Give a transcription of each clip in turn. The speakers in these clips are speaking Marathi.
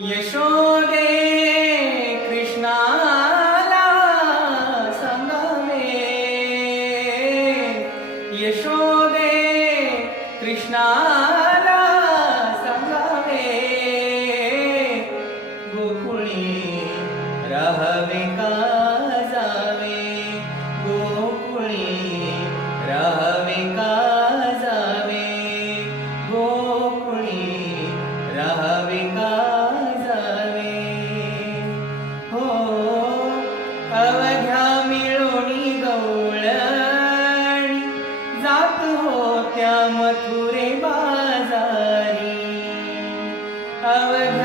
यशोदे कृष्णाला संगमे। यशोदे कृष्णाला संगमे। गोकुळी रहविका Hallelujah.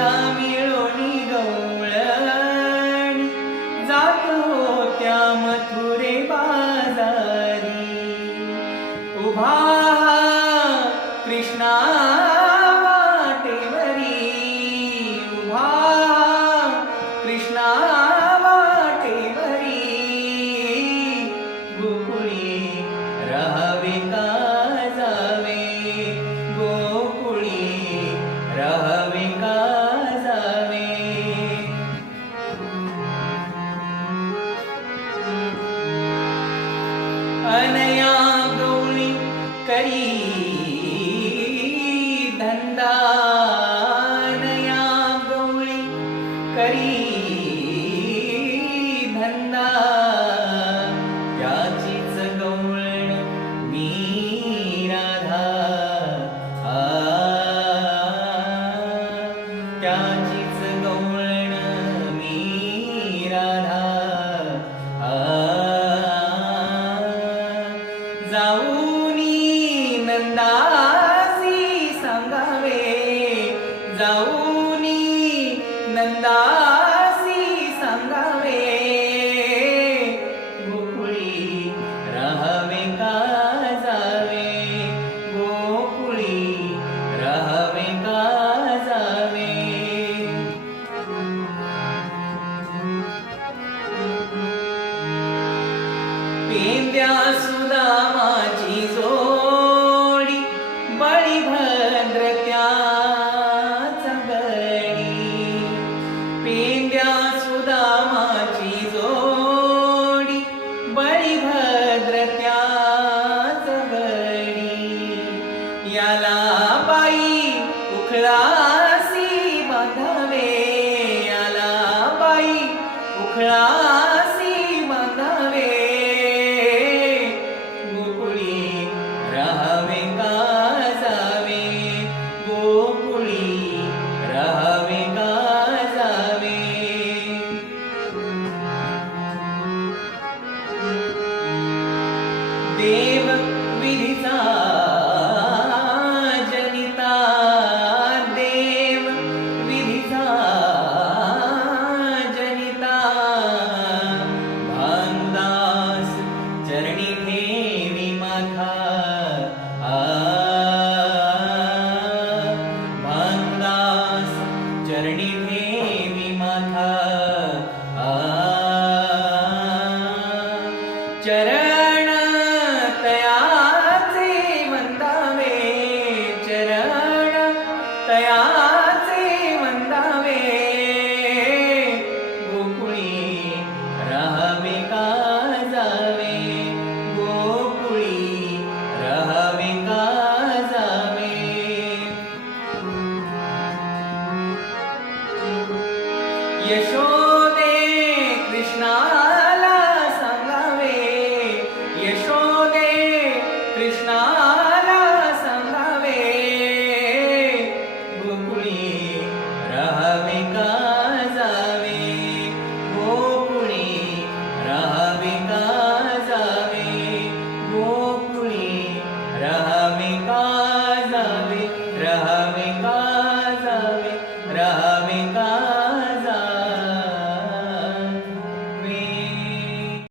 كريم नंदासी सांगावे गोकुळी राहावे का जावे गोकुळी राहावे का जावे. पेंद्या Yeah. चरण तयाचे वंदावे चरण तयाचे वंदावे. गोकुळी राहावे का जावे? गोकुळी राहावे का जावे? यशो